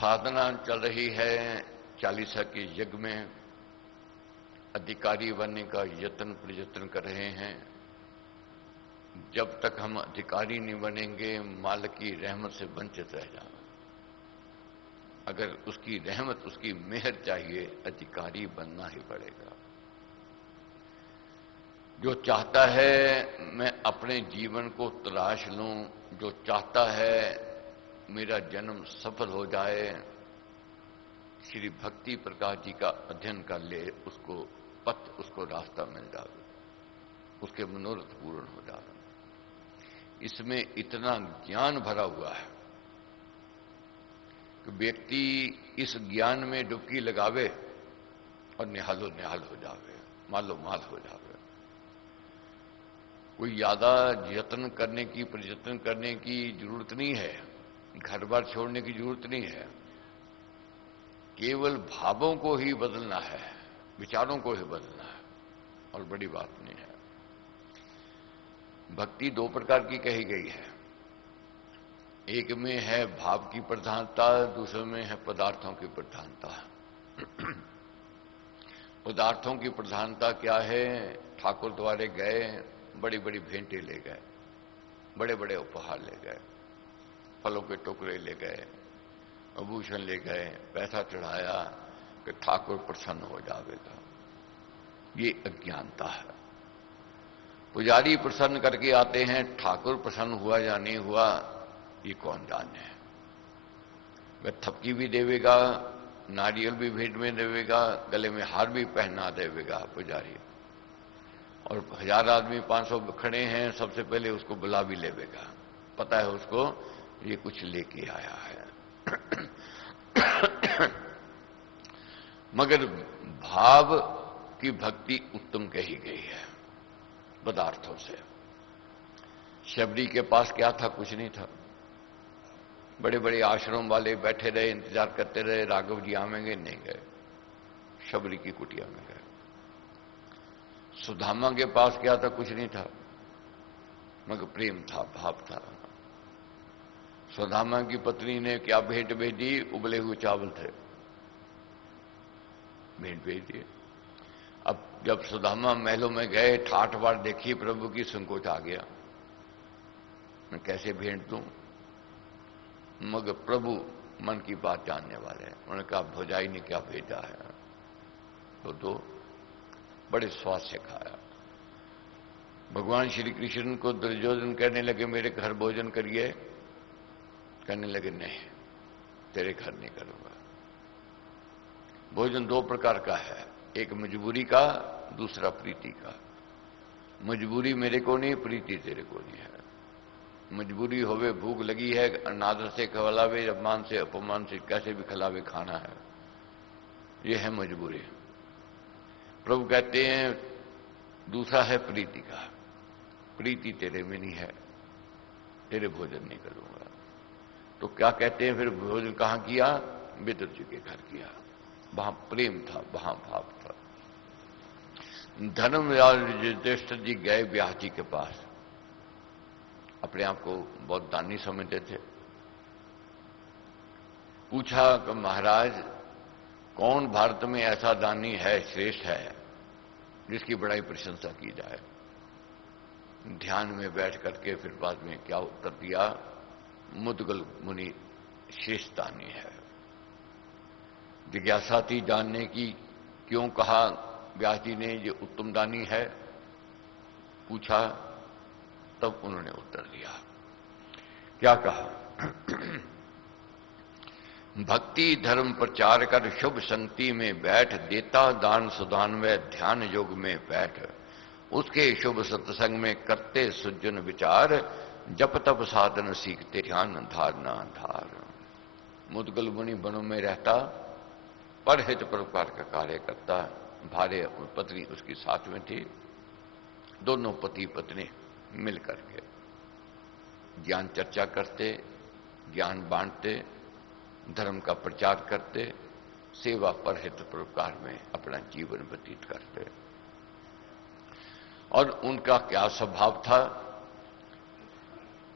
साधना चल रही है चालीसा के यज्ञ में। अधिकारी बनने का यत्न प्रयत्न कर रहे हैं। जब तक हम अधिकारी नहीं बनेंगे मालिक की रहमत से वंचित रह जाएंगे। अगर उसकी रहमत उसकी मेहर चाहिए अधिकारी बनना ही पड़ेगा। जो चाहता है मैं अपने जीवन को तलाश लूं, जो चाहता है मेरा जन्म सफल हो जाए, श्री भक्ति प्रकाश जी का अध्ययन कर ले, उसको पथ उसको रास्ता मिल जाए, उसके मनोरथ पूर्ण हो जाए। इसमें इतना ज्ञान भरा हुआ है कि व्यक्ति इस ज्ञान में डुबकी लगावे और निहालो निहाल हो जावे, मालो माल हो जावे। कोई ज्यादा यत्न करने की प्रयत्न करने की जरूरत नहीं है, घर बार छोड़ने की जरूरत नहीं है। केवल भावों को ही बदलना है, विचारों को ही बदलना है, और बड़ी बात नहीं है। भक्ति दो प्रकार की कही गई है। एक में है भाव की प्रधानता, दूसरे में है पदार्थों की प्रधानता। पदार्थों की प्रधानता क्या है? ठाकुर द्वारे गए, बड़ी बड़ी भेंटें ले गए, बड़े बड़े उपहार ले गए, फलों के टुकड़े ले गए, आभूषण ले गए, पैसा चढ़ाया कि ठाकुर प्रसन्न हो जाएगा। ये अज्ञानता है। पुजारी प्रसन्न करके आते हैं, ठाकुर प्रसन्न हुआ या नहीं हुआ ये कौन जाने। वह थपकी भी देवेगा, नारियल भी भेंट में देवेगा, गले में हार भी पहना देवेगा पुजारी, और 1000 आदमी 500 खड़े हैं, सबसे पहले उसको बुला भी लेवेगा। पता है उसको ये कुछ लेके आया है। मगर भाव की भक्ति उत्तम कही गई है पदार्थों से। शबरी के पास क्या था? कुछ नहीं था। बड़े बड़े आश्रम वाले बैठे रहे, इंतजार करते रहे, राघव जी आवेंगे, नहीं गए, शबरी की कुटिया में गए। सुदामा के पास क्या था? कुछ नहीं था, मगर प्रेम था, भाव था। सुदामा की पत्नी ने क्या भेंट भेजी? उबले हुए चावल थे, भेंट भेज दिए। अब जब सुदामा महलों में गए, ठाठ बार देखी प्रभु की, संकोच आ गया, मैं कैसे भेंट दूं। मगर प्रभु मन की बात जानने वाले हैं। उन्होंने कहा भौजाई ने क्या भेजा है, तो दो। बड़े स्वाद से खाया। भगवान श्री कृष्ण को दुर्योधन कहने लगे मेरे घर भोजन करिए, कहने लगे नहीं, तेरे घर नहीं करूंगा। भोजन दो प्रकार का है, एक मजबूरी का, दूसरा प्रीति का। मजबूरी मेरे को नहीं, प्रीति तेरे को नहीं है। मजबूरी होवे, भूख लगी है, अनादर से खिलावे, अपमान से अपमान से कैसे भी खिलावे, खाना है, ये है मजबूरी। प्रभु कहते हैं दूसरा है प्रीति का, प्रीति तेरे में नहीं है, तेरे भोजन नहीं करूंगा। तो क्या कहते हैं फिर? भोजन कहां किया? विदुर जी के घर किया। वहां प्रेम था, वहां भाव था। धर्मराज युधिष्ठिर जी गए व्यास जी के पास। अपने आप को बहुत दानी समझते थे। पूछा कि महाराज कौन भारत में ऐसा दानी है, श्रेष्ठ है, जिसकी बड़ाई प्रशंसा की जाए। ध्यान में बैठ करके फिर बाद में क्या उत्तर दिया? मुद्गल मुनि श्रेष्ठ दानी है। जिज्ञासा थी जानने की, क्यों कहा व्यास जी ने ये उत्तम दानी है, पूछा, तब उन्होंने उत्तर दिया। क्या कहा? भक्ति धर्म प्रचार कर शुभ संगति में बैठ, देता दान सुदान में ध्यान योग में बैठ, उसके शुभ सत्संग में करते सुजन विचार, जप तप साधन सीखते ध्यान धारना धार। मुद्गल मुनि वनों में रहता, पर हित प्रकार का कार्य करता। भार्य पत्नी उसकी साथ में थी, दोनों पति पत्नी मिल करके ज्ञान चर्चा करते, ज्ञान बांटते, धर्म का प्रचार करते, सेवा पर हित प्रकार में अपना जीवन व्यतीत करते। और उनका क्या स्वभाव था,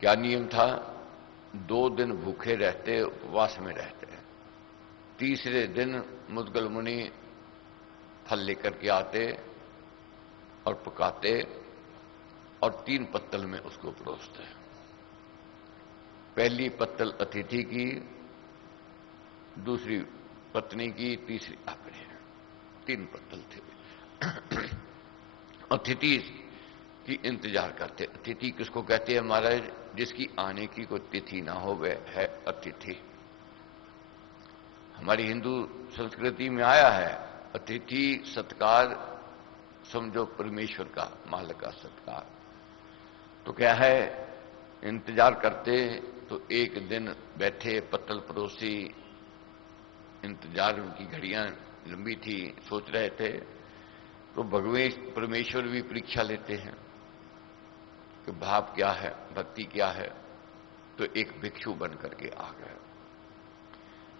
क्या नियम था? 2 दिन भूखे रहते, उपवास में रहते, तीसरे दिन मुद्गल मुनि फल लेकर के आते और पकाते और 3 पत्तल में उसको परोसते। पहली पत्तल अतिथि की, दूसरी पत्नी की, तीसरी अपने। 3 पत्तल थे। अतिथि की इंतजार करते। अतिथि किसको कहते हैं महाराज? जिसकी आने की कोई तिथि ना हो वह है अतिथि। हमारी हिंदू संस्कृति में आया है अतिथि सत्कार समझो परमेश्वर का, मालिक का सत्कार। तो क्या है, इंतजार करते तो एक दिन बैठे, पत्तल परोसी, इंतजार उनकी घड़ियां लंबी थी, सोच रहे थे। तो भगवान परमेश्वर भी परीक्षा लेते हैं कि भाव क्या है, भक्ति क्या है। तो एक भिक्षु बन करके आ गए।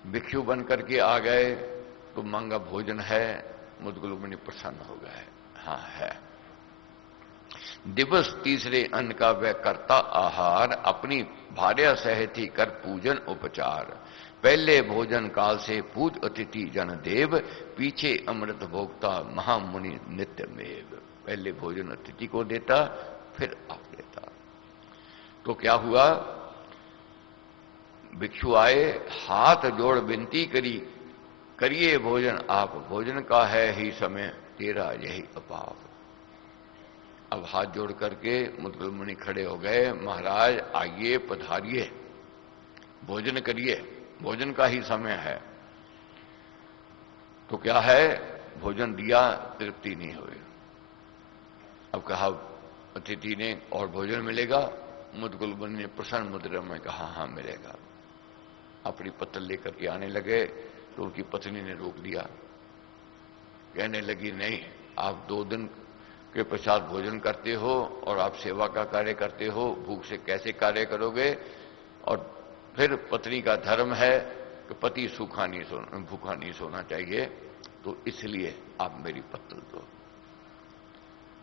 भिक्षु बन करके आ गए तो मांगा भोजन है। मुद्गल मुनि प्रसन्न हो गए। हाँ है। दिवस तीसरे अन्न का वह करता आहार, अपनी भार्या सहती कर पूजन उपचार। पहले भोजन काल से पूज अतिथि जन देव, पीछे अमृत भोगता महामुनि नित्य मेव। पहले भोजन अतिथि को देता, फिर आप देता। तो क्या हुआ, भिक्षु आए, हाथ जोड़ विनती करी, करिए भोजन आप, भोजन का है ही समय, तेरा यही अपाव। अब हाथ जोड़ करके मुद्गल मुनि खड़े हो गए, महाराज आइए पधारिए, भोजन करिए, भोजन का ही समय है। तो क्या है, भोजन दिया, तृप्ति नहीं हुई। अब कहा अतिथि ने और भोजन मिलेगा? मुद्गल मुनि ने प्रसन्न मुद्रा में कहा हाँ मिलेगा। अपनी पत्तल लेकर के आने लगे तो उनकी पत्नी ने रोक दिया। कहने लगी नहीं, आप 2 दिन के पश्चात भोजन करते हो और आप सेवा का कार्य करते हो, भूख से कैसे कार्य करोगे? और फिर पत्नी का धर्म है कि पति भूखा नहीं सोना चाहिए, तो इसलिए आप मेरी पत्तल दो।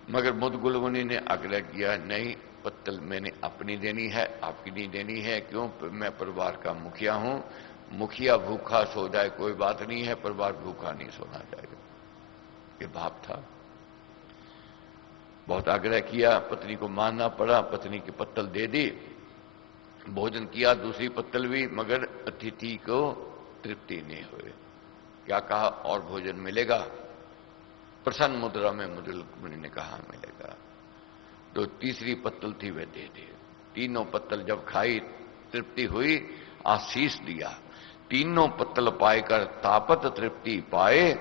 मगर मुद्गल मुनि ने आग्रह किया नहीं, पत्तल मैंने अपनी देनी है, आपकी नहीं देनी है। क्यों? मैं परिवार का मुखिया हूं, मुखिया भूखा सो जाए कोई बात नहीं है, परिवार भूखा नहीं सोना चाहिए। ये भाव था। बहुत आग्रह किया, पत्नी को मानना पड़ा, पत्नी की पत्तल दे दी, भोजन किया, दूसरी पत्तल भी, मगर अतिथि को तृप्ति नहीं हुई। क्या कहा, और भोजन मिलेगा? प्रसन्न मुद्रा में मुद्गल मुनि ने कहा मिलेगा। तो तीसरी पत्तल थी वह दे दी। तीनों पत्तल जब खाई, तृप्ति हुई, आशीष दिया। तीनों पत्तल पाएकर तापत तृप्ति पाए,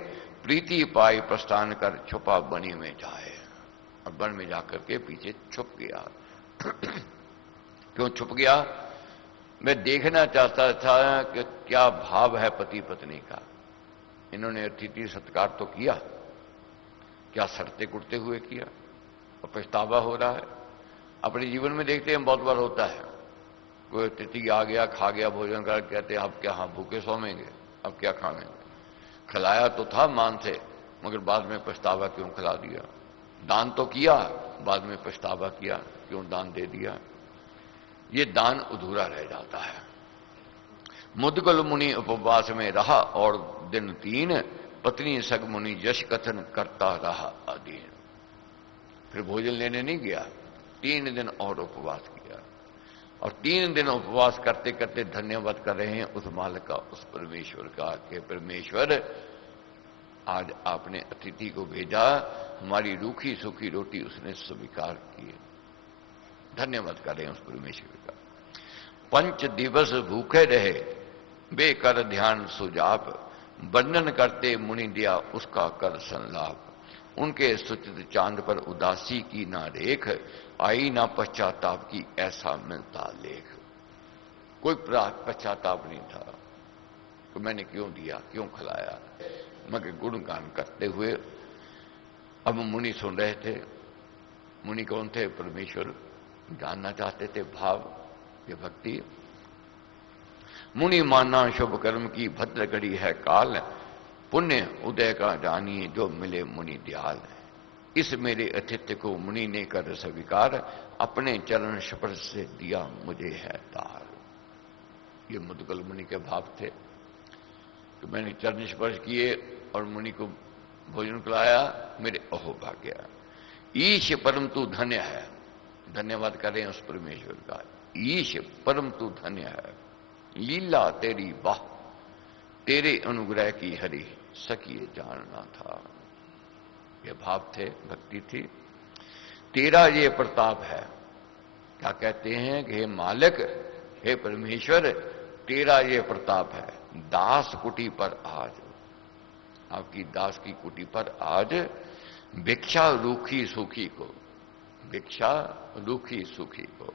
प्रीति पाई प्रस्थान कर छुपा बनी में जाए। और वन में जाकर के पीछे छुप गया। क्यों छुप गया? मैं देखना चाहता था कि क्या भाव है पति पत्नी का। इन्होंने अतिथि सत्कार तो किया, क्या सड़ते कुटते हुए किया, और पछतावा हो रहा है। अपने जीवन में देखते हैं बहुत बार होता है, कोई अतिथि आ गया, खा गया, भोजन कर, कहते हैं आप क्या हाँ भूखे सोमेंगे, अब क्या खाएंगे? खिलाया तो था मान से, मगर बाद में पछतावा क्यों खिला दिया? दान तो किया, बाद में पछतावा किया, क्यों दान दे दिया? ये दान अधूरा रह जाता है। मुद्गल मुनि उपवास में रहा और दिन 3, पत्नी सग मुनि यश कथन करता रहा अधीन। फिर भोजन लेने नहीं गया, 3 दिन और उपवास किया। और 3 दिन उपवास करते करते धन्यवाद कर रहे हैं उस मालिक का, उस परमेश्वर का, कि परमेश्वर आज आपने अतिथि को भेजा, हमारी रूखी सूखी रोटी उसने स्वीकार की। धन्यवाद कर रहे हैं उस परमेश्वर का। 5 दिवस भूखे रहे, बेकर ध्यान सुजाप, वर्णन करते मुनि दिया उसका कर संलाप। उनके सुचित चांद पर उदासी की ना रेख, आई ना पश्चाताप की ऐसा मिलता लेख। कोई पश्चाताप नहीं था कि मैंने क्यों दिया, क्यों खिलाया, मगर गुणगान करते हुए। अब मुनि सुन रहे थे। मुनि कौन थे? परमेश्वर जानना चाहते थे भाव, ये भक्ति। मुनि माना शुभ कर्म की भद्र घड़ी है काल, पुण्य उदय का जानिए जो मिले मुनि दयाल। इस मेरे अतिथ्य को मुनि ने कर स्वीकार, अपने चरण स्पर्श से दिया मुझे है तार। ये मुद्गल मुनि के भाव थे कि मैंने चरण स्पर्श किए और मुनि को भोजन खिलाया, मेरे अहो भाग्य। ईश परम तू धन्य है, धन्यवाद करें उस परमेश्वर का। ईश परम तू धन्य है, लीला तेरी वाह, तेरे अनुग्रह की हरि सकिए जानना था। ये भाव थे, भक्ति थी। तेरा ये प्रताप है, क्या कहते हैं कि हे मालिक, हे परमेश्वर, तेरा ये प्रताप है, दास कुटी पर आज, आपकी दास की कुटी पर आज भिक्षा रूखी सूखी को, भिक्षा रूखी सूखी को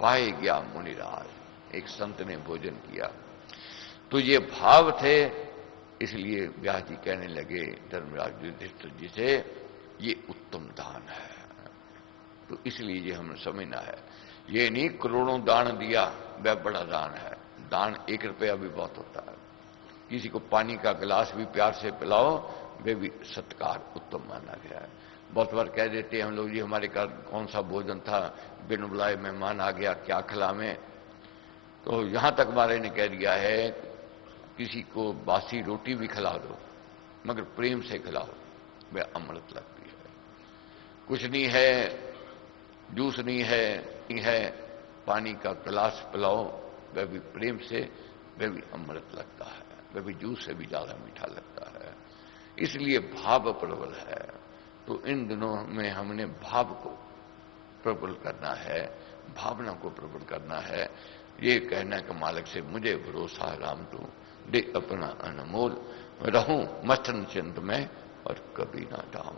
पाए गया मुनिराज। एक संत ने भोजन किया। तो ये भाव थे, इसलिए व्यास जी कहने लगे धर्मराज युधिष्ठिर जी से, ये उत्तम दान है। तो इसलिए ये हमें समझना है, ये नहीं करोड़ों दान दिया वह बड़ा दान है। दान 1 रुपया भी बहुत होता है। किसी को पानी का गिलास भी प्यार से पिलाओ, वे भी सत्कार उत्तम माना गया है। बहुत बार कह देते हैं हम लोग, जी हमारे घर कौन सा भोजन था, बिन बुलाए मेहमान आ गया, क्या खिलावें। तो यहां तक महाराज ने कह दिया है, किसी को बासी रोटी भी खिला दो मगर प्रेम से खिलाओ, वह अमृत लगती है। कुछ नहीं है, जूस नहीं है, पानी का गिलास पिलाओ, वह भी प्रेम से, वह भी अमृत लगता है, वह भी जूस से भी ज्यादा मीठा लगता है। इसलिए भाव प्रबल है। तो इन दिनों में हमने भाव को प्रबल करना है, भावना को प्रबल करना है। ये कहना कि मालिक से मुझे भरोसा राम तू दे अपना अनमोल, रहूं मस्त चिंत में और कभी ना डाऊं।